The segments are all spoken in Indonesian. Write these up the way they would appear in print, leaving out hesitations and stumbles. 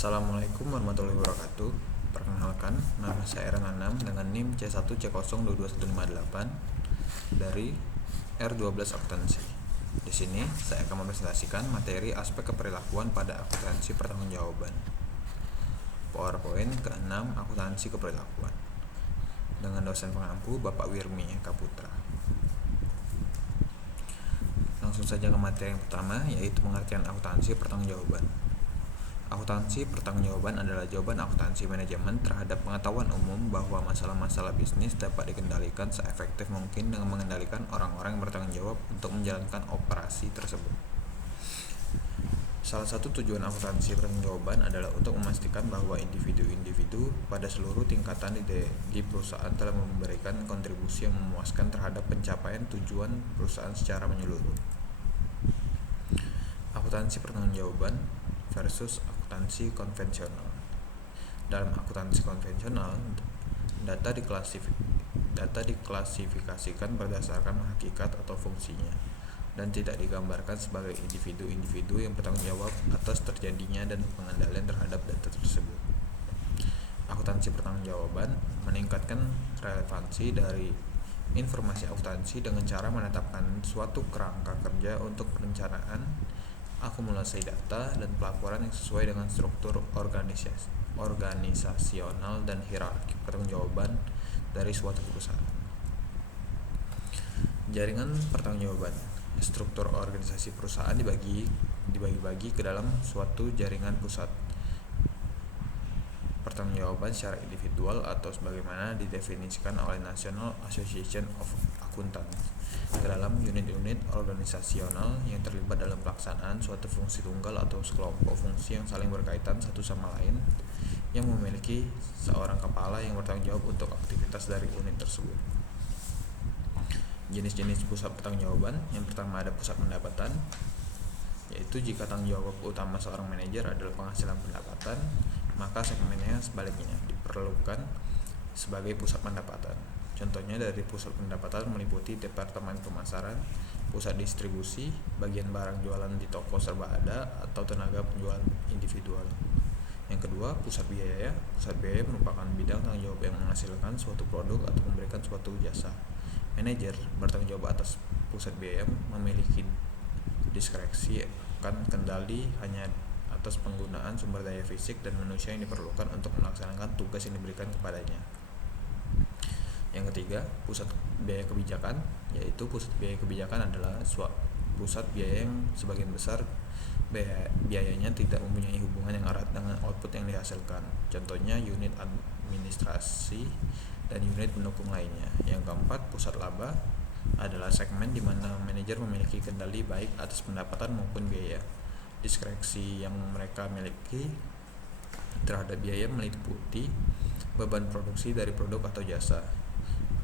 Assalamualaikum warahmatullahi wabarakatuh. Perkenalkan, nama saya Aaron Anam dengan NIM C1C022158 dari R12 Akuntansi. Di sini saya akan mempresentasikan materi aspek keperilakuan pada akuntansi pertanggungjawaban. PowerPoint ke-6 Akuntansi Keperilakuan dengan dosen pengampu Bapak Wirmi Kaputra. Langsung saja ke materi yang pertama, yaitu pengertian akuntansi pertanggungjawaban. Akuntansi pertanggungjawaban adalah jawaban akuntansi manajemen terhadap pengetahuan umum bahwa masalah-masalah bisnis dapat dikendalikan seefektif mungkin dengan mengendalikan orang-orang yang bertanggung jawab untuk menjalankan operasi tersebut. Salah satu tujuan akuntansi pertanggungjawaban adalah untuk memastikan bahwa individu-individu pada seluruh tingkatan di perusahaan telah memberikan kontribusi yang memuaskan terhadap pencapaian tujuan perusahaan secara menyeluruh. Akuntansi pertanggungjawaban versus akuntansi konvensional. Dalam akuntansi konvensional, data diklasifikasikan berdasarkan hakikat atau fungsinya dan tidak digambarkan sebagai individu-individu yang bertanggung jawab atas terjadinya dan pengendalian terhadap data tersebut. Akuntansi pertanggungjawaban meningkatkan relevansi dari informasi akuntansi dengan cara menetapkan suatu kerangka kerja untuk perencanaan, akumulasi data, dan pelaporan yang sesuai dengan struktur organisasional dan hierarki pertanggungjawaban dari suatu perusahaan. Jaringan pertanggungjawaban. Struktur organisasi perusahaan dibagi-bagi ke dalam suatu jaringan pusat pertanggungjawaban secara individual atau sebagaimana didefinisikan oleh National Association of Accountants ke dalam unit-unit organisasional yang terlibat dalam pelaksanaan suatu fungsi tunggal atau sekelompok fungsi yang saling berkaitan satu sama lain yang memiliki seorang kepala yang bertanggung jawab untuk aktivitas dari unit tersebut. Jenis-jenis pusat pertanggungjawaban. Yang pertama ada pusat pendapatan, yaitu jika tanggung jawab utama seorang manajer adalah penghasilan pendapatan, maka segmennya sebaliknya diperlukan sebagai pusat pendapatan. Contohnya dari pusat pendapatan meliputi departemen pemasaran, pusat distribusi, bagian barang jualan di toko serba ada, atau tenaga penjual individual. Yang kedua, pusat biaya. Pusat biaya merupakan bidang tanggung jawab yang menghasilkan suatu produk atau memberikan suatu jasa. Manajer bertanggung jawab atas pusat biaya, memiliki diskresi akan kendali hanya atas penggunaan sumber daya fisik dan manusia yang diperlukan untuk melaksanakan tugas yang diberikan kepadanya. Yang ketiga, pusat biaya kebijakan, yaitu pusat biaya kebijakan adalah pusat biaya yang sebagian besar biayanya tidak mempunyai hubungan yang erat dengan output yang dihasilkan. Contohnya unit administrasi dan unit pendukung lainnya. Yang keempat, pusat laba adalah segmen di mana manajer memiliki kendali baik atas pendapatan maupun biaya. Diskresi yang mereka miliki terhadap biaya meliputi beban produksi dari produk atau jasa.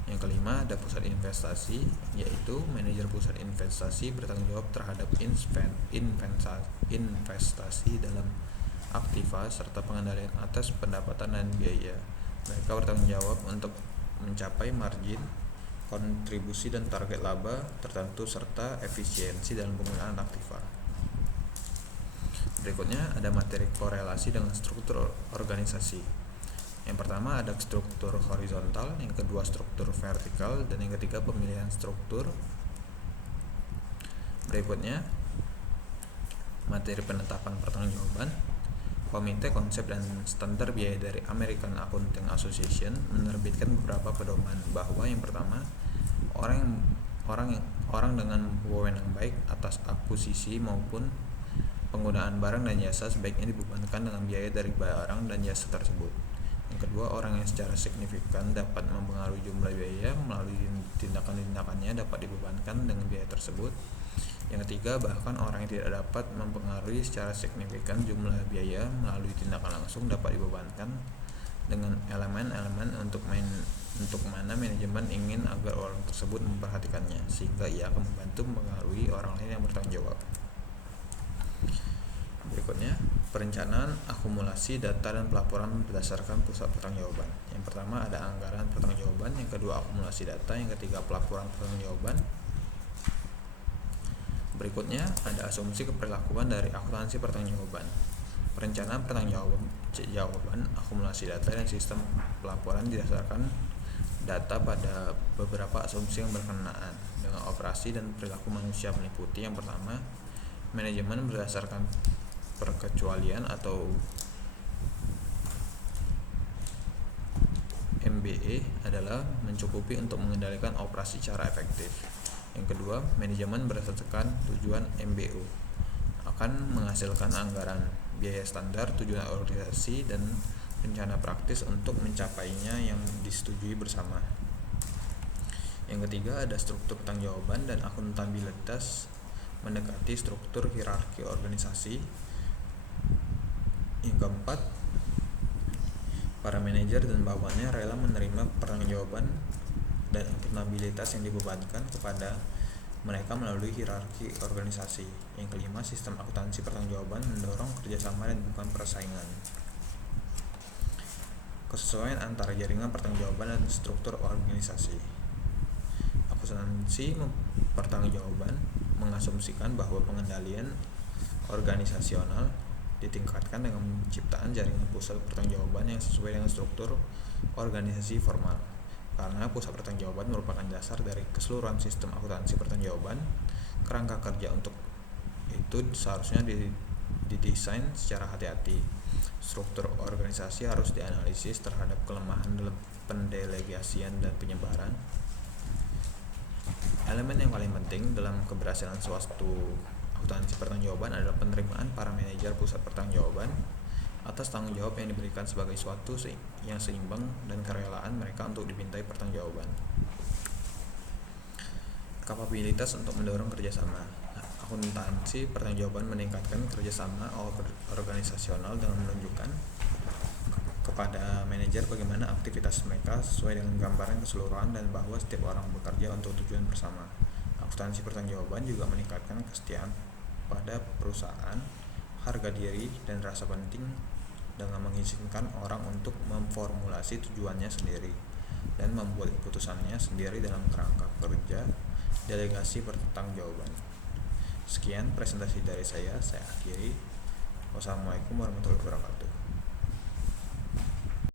Yang kelima, ada pusat investasi, yaitu manajer pusat investasi bertanggung jawab terhadap investasi dalam aktiva serta pengendalian atas pendapatan dan biaya. Mereka bertanggung jawab untuk mencapai margin, kontribusi dan target laba tertentu serta efisiensi dalam penggunaan aktiva. Berikutnya ada materi korelasi dengan struktur organisasi. Yang pertama ada struktur horizontal, yang kedua struktur vertikal, dan yang ketiga pemilihan struktur. Berikutnya materi penetapan pertanggungjawaban. Komite Konsep dan Standar Biaya dari American Accounting Association menerbitkan beberapa pedoman bahwa yang pertama, orang dengan wewenang baik atas akuisisi maupun penggunaan barang dan jasa sebaiknya dibebankan dengan biaya dari barang dan jasa tersebut. Yang kedua, orang yang secara signifikan dapat mempengaruhi jumlah biaya melalui tindakan-tindakannya dapat dibebankan dengan biaya tersebut. Yang ketiga, bahkan orang yang tidak dapat mempengaruhi secara signifikan jumlah biaya melalui tindakan langsung dapat dibebankan dengan elemen-elemen untuk mana manajemen ingin agar orang tersebut memperhatikannya, sehingga ia akan membantu mempengaruhi orang lain yang bertanggung jawab. Berikutnya, perencanaan, akumulasi data dan pelaporan berdasarkan pusat pertanggungjawaban. Yang pertama ada anggaran pertanggungjawaban, yang kedua akumulasi data, yang ketiga pelaporan pertanggungjawaban. Berikutnya ada asumsi keperilakuan dari akuntansi pertanggungjawaban. Perencanaan pertanggungjawaban akumulasi data dan sistem pelaporan didasarkan data pada beberapa asumsi yang berkenaan dengan operasi dan perilaku manusia, meliputi yang pertama, manajemen berdasarkan perkecualian atau MBE adalah mencukupi untuk mengendalikan operasi secara efektif. Yang kedua, manajemen berdasarkan tujuan MBO akan menghasilkan anggaran, biaya standar, tujuan organisasi, dan rencana praktis untuk mencapainya yang disetujui bersama. Yang ketiga, ada struktur pertanggungjawaban dan akuntabilitas mendekati struktur hierarki organisasi. Yang keempat, para manajer dan bawahannya rela menerima pertanggungjawaban dan akuntabilitas yang dibebankan kepada mereka melalui hierarki organisasi. Yang kelima, sistem akuntansi pertanggungjawaban mendorong kerjasama dan bukan persaingan. Kesesuaian antara jaringan pertanggungjawaban dan struktur organisasi. Akuntansi pertanggungjawaban mengasumsikan bahwa pengendalian organisasional ditingkatkan dengan penciptaan jaringan pusat pertanggungjawaban yang sesuai dengan struktur organisasi formal. Karena pusat pertanggungjawaban merupakan dasar dari keseluruhan sistem akuntansi pertanggungjawaban, kerangka kerja untuk itu seharusnya didesain secara hati-hati. Struktur organisasi harus dianalisis terhadap kelemahan dalam pendelegasian dan penyebaran. Elemen yang paling penting dalam keberhasilan suatu akuntansi pertanggungjawaban adalah penerimaan para manajer pusat pertanggungjawaban atas tanggung jawab yang diberikan sebagai suatu yang seimbang dan kerelaan mereka untuk dipintai pertanggungjawaban. Kapabilitas untuk mendorong kerjasama. Akuntansi pertanggungjawaban meningkatkan kerjasama organisasional dengan menunjukkan kepada manajer bagaimana aktivitas mereka sesuai dengan gambaran keseluruhan dan bahwa setiap orang bekerja untuk tujuan bersama. Akuntansi pertanggungjawaban juga meningkatkan kesetiaan pada perusahaan, harga diri, dan rasa penting dengan mengizinkan orang untuk memformulasi tujuannya sendiri dan membuat keputusannya sendiri dalam kerangka kerja delegasi pertanggungjawaban. Sekian presentasi dari saya akhiri. Wassalamualaikum warahmatullahi wabarakatuh.